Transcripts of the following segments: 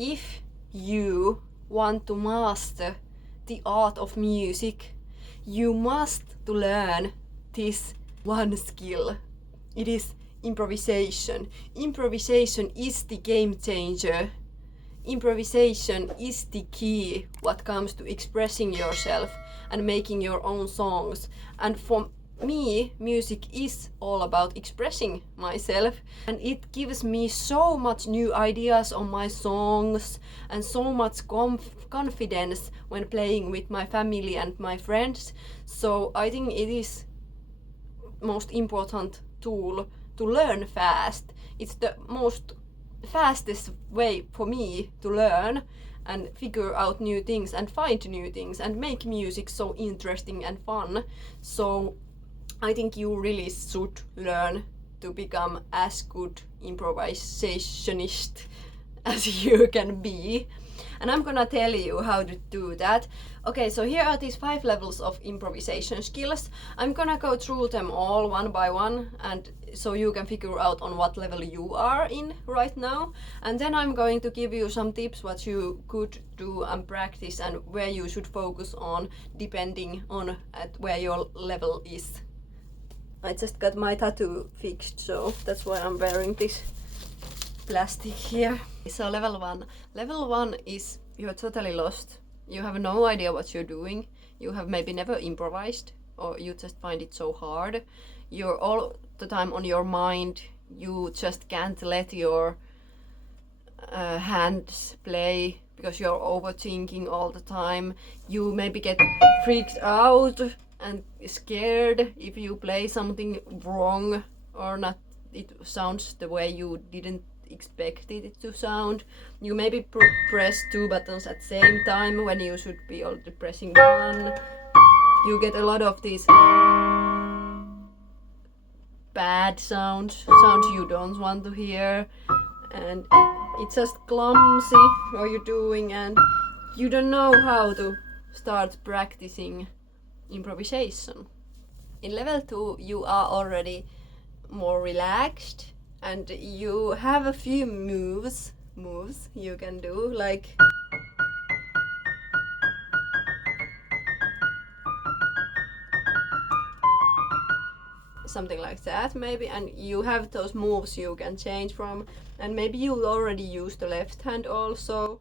if you want to master the art of music, you must to learn this one skill. It is improvisation. Improvisation is the game changer. Improvisation is the key what comes to expressing yourself and making your own songs. And for me, music is all about expressing myself, and it gives me so much new ideas on my songs and so much confidence when playing with my family and my friends. So I think it is most important tool to learn fast. It's the most fastest way for me to learn and figure out new things and find new things and make music so interesting and fun. So I think you really should learn to become as good improvisationist as you can be. And I'm gonna tell you how to do that. Okay, so here are these 5 levels of improvisation skills. I'm gonna go through them all one by one, and so you can figure out on what level you are in right now. And then I'm going to give you some tips what you could do and practice and where you should focus on depending on at where your level is. I just got my tattoo fixed, so that's why I'm wearing this plastic here. So level 1. Level 1 is you're totally lost. You have no idea what you're doing. You have maybe never improvised, or you just find it so hard. You're all the time on your mind. You just can't let your hands play because you're overthinking all the time. You maybe get freaked out and scared if you play something wrong or not. It sounds the way you didn't expect it to sound. You maybe press 2 buttons at the same time when you should be only pressing 1. You get a lot of these bad sounds you don't want to hear, and it's just clumsy what you're doing, and you don't know how to start practicing improvisation. In level 2 you are already more relaxed and you have a few moves you can do, like something like that maybe, and you have those moves you can change from, and maybe you already use the left hand also.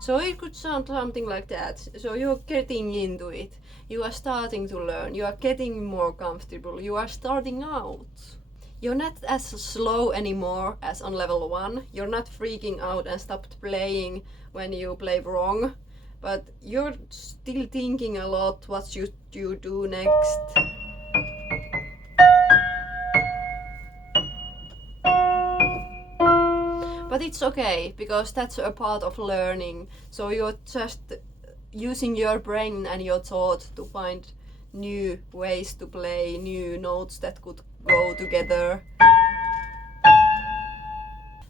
So it could sound something like that. So you're getting into it. You are starting to learn. You are getting more comfortable. You are starting out. You're not as slow anymore as on level 1. You're not freaking out and stopped playing when you play wrong. But you're still thinking a lot what you do next. But it's okay, because that's a part of learning. So you're just using your brain and your thought to find new ways to play, new notes that could go together.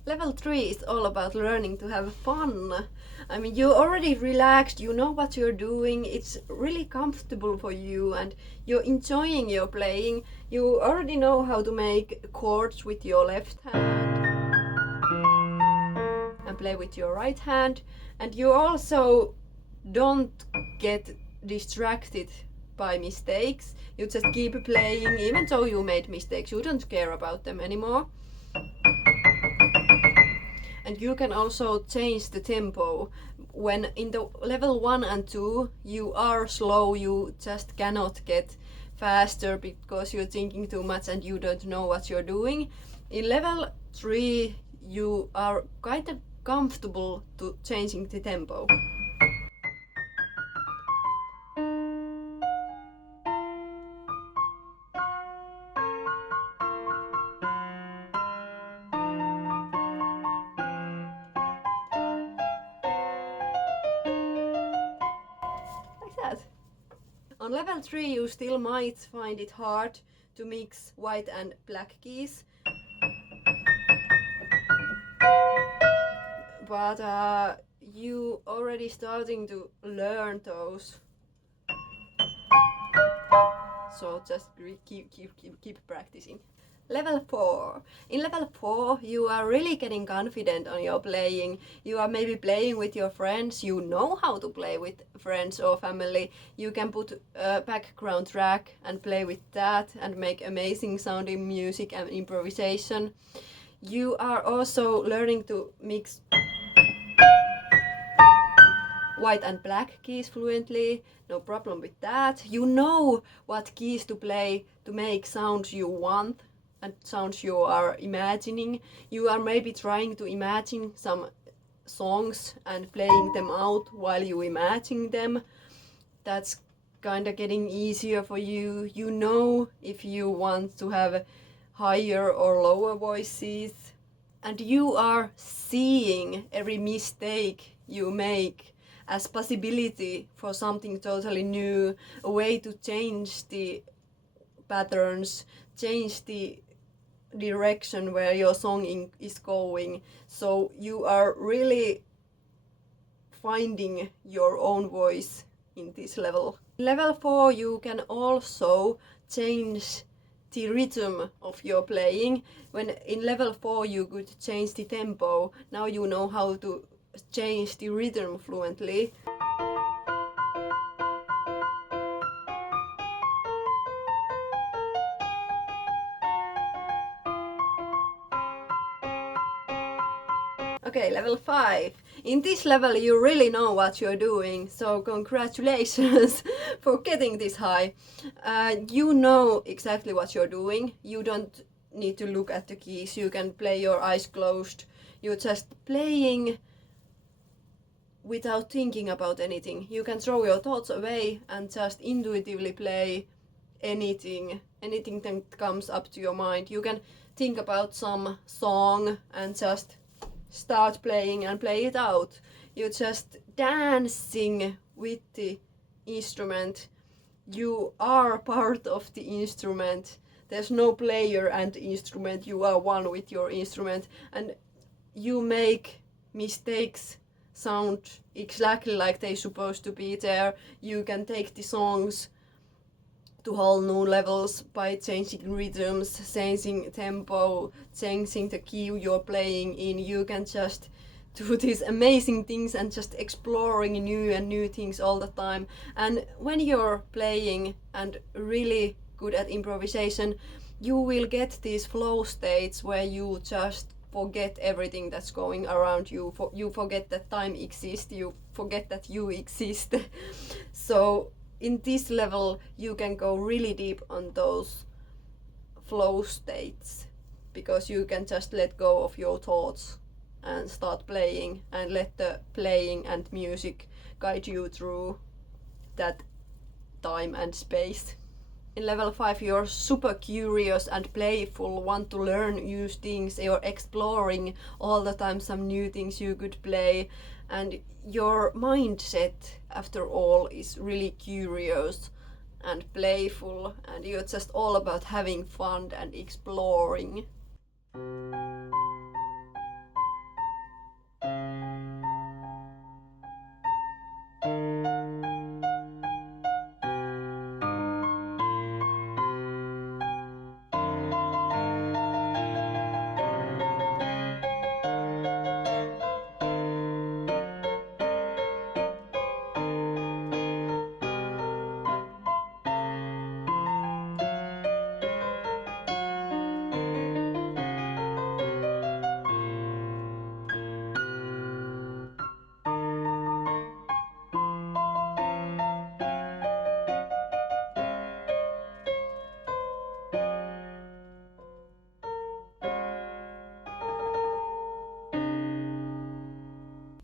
Level 3 is all about learning to have fun. I mean, you're already relaxed, you know what you're doing, it's really comfortable for you and you're enjoying your playing. You already know how to make chords with your left hand and play with your right hand, and you also don't get distracted by mistakes. You just keep playing even though you made mistakes. You don't care about them anymore. And you can also change the tempo. When in the level 1 and 2 you are slow, you just cannot get faster because you're thinking too much and you don't know what you're doing. In level 3 you are kind of comfortable to changing the tempo. Like that. On level 3 you still might find it hard to mix white and black keys. But you already starting to learn those. So just keep practicing. Level 4. In level 4, you are really getting confident on your playing. You are maybe playing with your friends. You know how to play with friends or family. You can put a background track and play with that and make amazing sounding music and improvisation. You are also learning to mix white and black keys fluently. No problem with that. You know what keys to play to make sounds you want and sounds you are imagining. You are maybe trying to imagine some songs and playing them out while you imagine them. That's kind of getting easier for you. You know if you want to have higher or lower voices. And you are seeing every mistake you make as possibility for something totally new, a way to change the patterns, change the direction where your song is going. So you are really finding your own voice in this level. Level 4, you can also change the rhythm of your playing. When in level 4 you could change the tempo, now you know how to change the rhythm fluently. Okay, level 5. In this level you really know what you're doing, so congratulations for getting this high. You know exactly what you're doing. You don't need to look at the keys. You can play your eyes closed. You're just playing without thinking about anything. You can throw your thoughts away and just intuitively play anything that comes up to your mind. You can think about some song and just start playing and play it out. You're just dancing with the instrument. You are part of the instrument. There's no player and instrument. You are one with your instrument, and you make mistakes sound exactly like they're supposed to be there. You can take the songs to whole new levels by changing rhythms, changing tempo, changing the key you're playing in. You can just do these amazing things and just exploring new things all the time. And when you're playing and really good at improvisation, you will get these flow states where you just forget everything that's going around you. You forget that time exists, you forget that you exist. So in this level you can go really deep on those flow states, because you can just let go of your thoughts and start playing and let the playing and music guide you through that time and space. In level 5 you're super curious and playful, want to learn new things, you're exploring all the time some new things you could play, and your mindset after all is really curious and playful, and you're just all about having fun and exploring.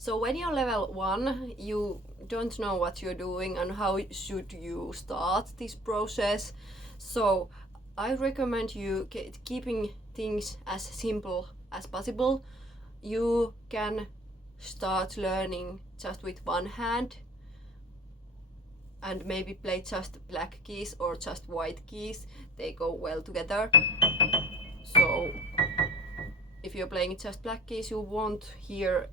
So when you're level 1, you don't know what you're doing and how should you start this process. So I recommend you keeping things as simple as possible. You can start learning just with one hand and maybe play just black keys or just white keys. They go well together. So if you're playing just black keys, you won't hear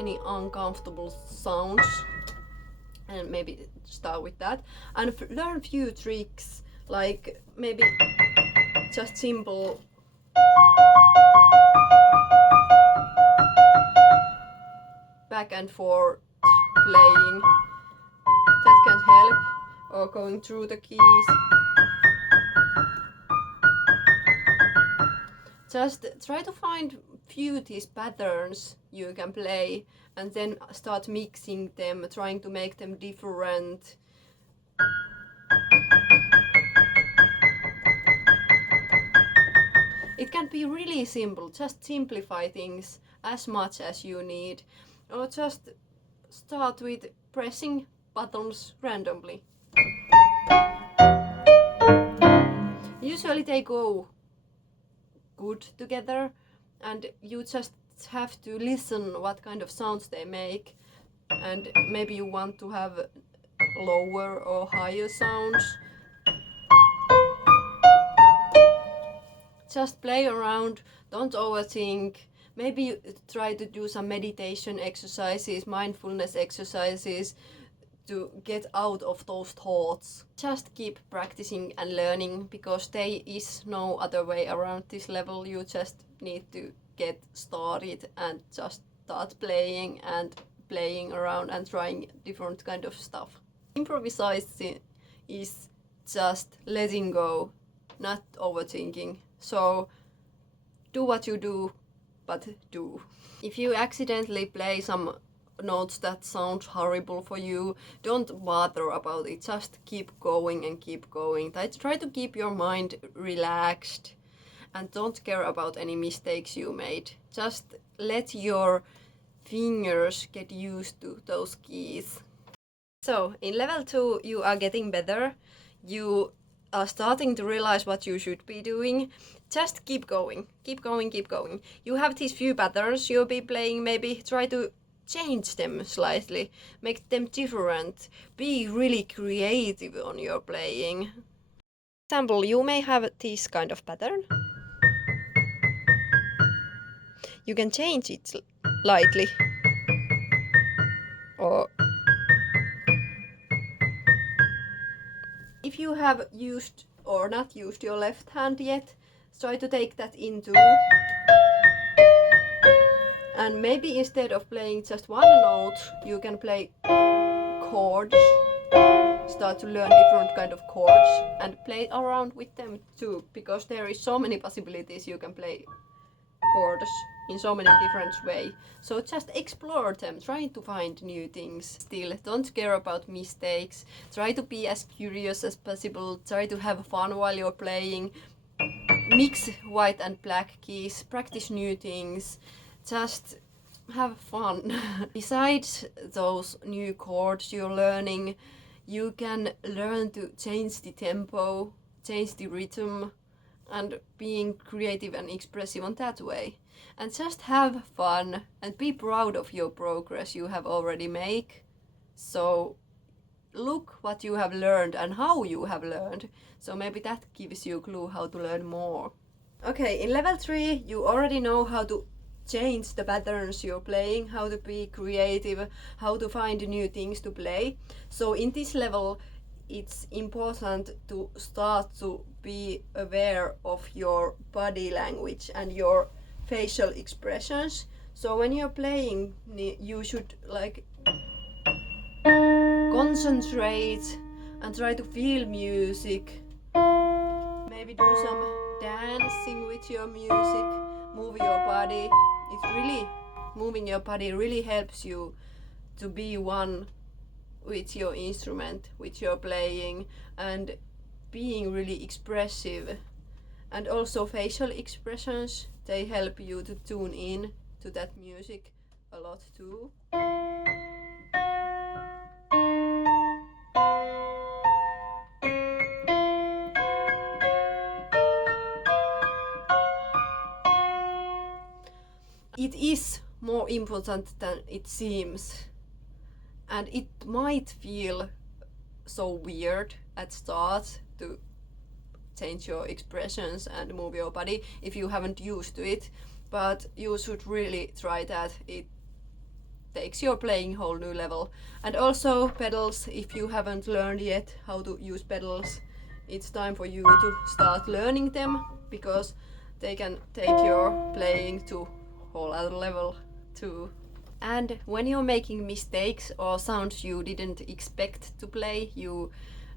any uncomfortable sounds. and maybe start with that and learn few tricks, like maybe just simple back and forth playing, that can help, or going through the keys. Just try to find few these patterns you can play and then start mixing them, trying to make them different. It can be really simple, just simplify things as much as you need, or just start with pressing buttons randomly. Usually they go good together, and you just have to listen what kind of sounds they make, and maybe you want to have lower or higher sounds. Just play around, don't overthink. Maybe try to do some meditation exercises, mindfulness exercises to get out of those thoughts. Just keep practicing and learning, because there is no other way around this level. You just need to get started and just start playing and playing around and trying different kind of stuff. Improvisation is just letting go, not overthinking. So do what you do, but do. If you accidentally play some notes that sound horrible for you, don't bother about it. Just keep going and keep going. Try to keep your mind relaxed and don't care about any mistakes you made. Just let your fingers get used to those keys. So in level 2 you are getting better. You are starting to realize what you should be doing. Just keep going, keep going, keep going. You have these few patterns you'll be playing, maybe try to change them slightly, make them different, be really creative on your playing. For example, you may have this kind of pattern. You can change it lightly. Or if you have used or not used your left hand yet, try to take that into, and maybe instead of playing just one note, you can play chords. Start to learn different kind of chords and play around with them too, because there is so many possibilities you can play chords in so many different ways. So just explore them, try to find new things. Still, don't care about mistakes. Try to be as curious as possible. Try to have fun while you're playing. Mix white and black keys, practice new things. Just have fun. Besides those new chords you're learning, you can learn to change the tempo, change the rhythm, and being creative and expressive on that way. And just have fun and be proud of your progress you have already made. So look what you have learned and how you have learned. So maybe that gives you a clue how to learn more. Okay, in level 3 you already know how to change the patterns you're playing, how to be creative, how to find new things to play. So in this level it's important to start to be aware of your body language and your facial expressions. So when you're playing, you should like concentrate and try to feel music. Maybe do some dancing with your music, move your body. Moving your body really helps you to be one with your instrument, with your playing, and being really expressive. And also facial expressions, they help you to tune in to that music a lot too. It is more important than it seems, and it might feel so weird at start to change your expressions and move your body if you haven't used to it, but you should really try that. takes your playing whole new level. And also pedals, if you haven't learned yet how to use pedals, it's time for you to start learning them, because they can take your playing to whole other level too. And when you're making mistakes or sounds you didn't expect to play, you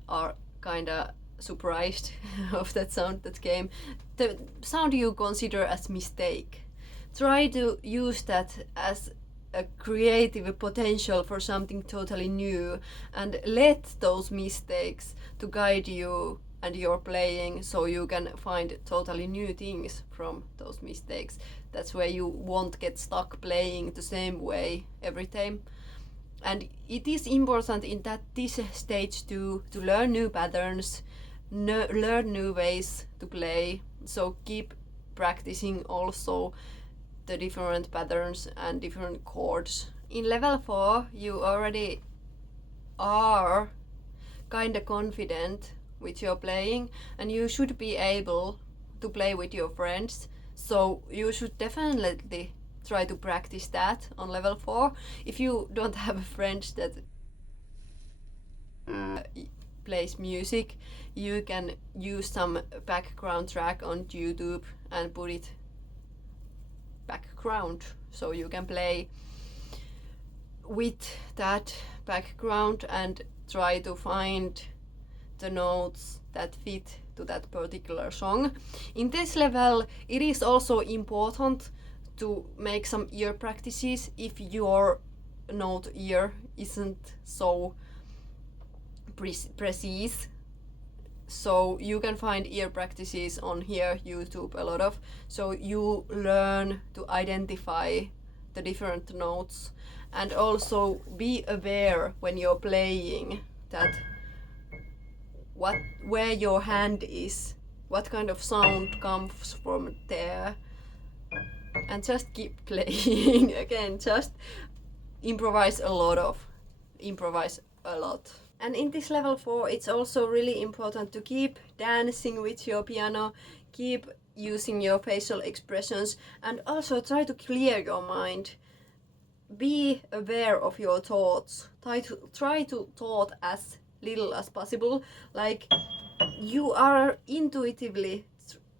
are kinda surprised of that sound that came, the sound you consider as mistake, try to use that as a creative potential for something totally new, and let those mistakes to guide you and your playing, so you can find totally new things from those mistakes. That's where you won't get stuck playing the same way every time. And it is important in this stage to learn new patterns, learn new ways to play. So keep practicing also the different patterns and different chords. In level 4, you already are kinda confident with your playing, and you should be able to play with your friends. So you should definitely try to practice that on level 4. If you don't have a friend that plays music, you can use some background track on YouTube and put it background, so you can play with that background and try to find the notes that fit to that particular song. In this level, it is also important to make some ear practices if your note ear isn't so precise. So you can find ear practices on here, YouTube, a lot of. So you learn to identify the different notes, and also be aware when you're playing that where your hand is, what kind of sound comes from there, and just keep playing. Again, just improvise a lot. And in this level 4, it's also really important to keep dancing with your piano, keep using your facial expressions, and also try to clear your mind. Be aware of your thoughts. Try to thought as little as possible. Like, you are intuitively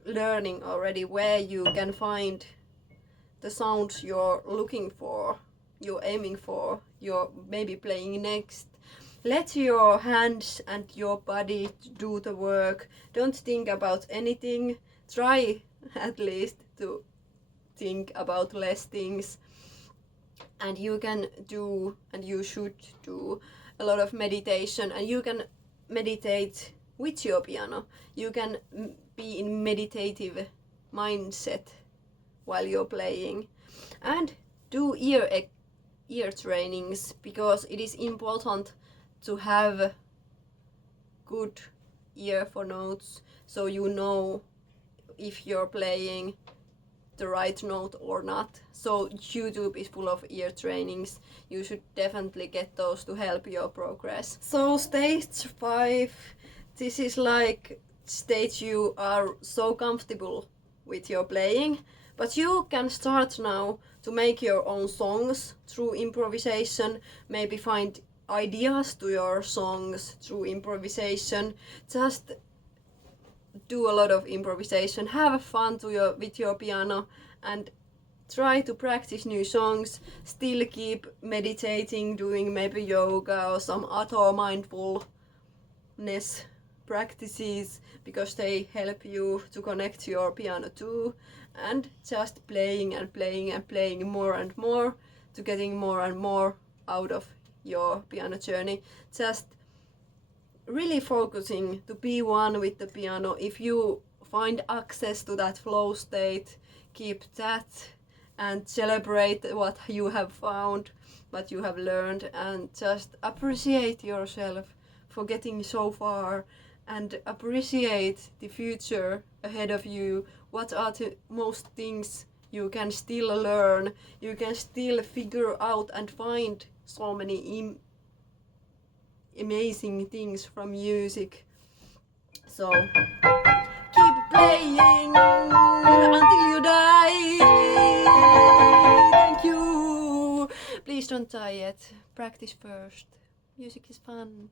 learning already where you can find the sounds you're looking for, you're aiming for, you're maybe playing next. Let your hands and your body do the work. Don't think about anything. Try at least to think about less things. And you can do, and you should do, a lot of meditation, and you can meditate with your piano. You can be in meditative mindset while you're playing. And do ear trainings, because it is important to have good ear for notes, so you know if you're playing the right note or not. So YouTube is full of ear trainings. You should definitely get those to help your progress. So stage 5, this is like stage you are so comfortable with your playing, but you can start now to make your own songs through improvisation, maybe find ideas to your songs through improvisation. Just do a lot of improvisation, have fun with your piano, and try to practice new songs. Still keep meditating, doing maybe yoga or some other mindfulness practices, because they help you to connect to your piano too. And just playing and playing and playing more and more, to getting more and more out of your piano journey. Just really focusing to be one with the piano. If you find access to that flow state, keep that and celebrate what you have found, what you have learned, and just appreciate yourself for getting so far, and appreciate the future ahead of you. What are the most things you can still learn, you can still figure out and find so many amazing things from music. So keep playing until you die. Thank you. Please don't die yet. Practice first. Music is fun.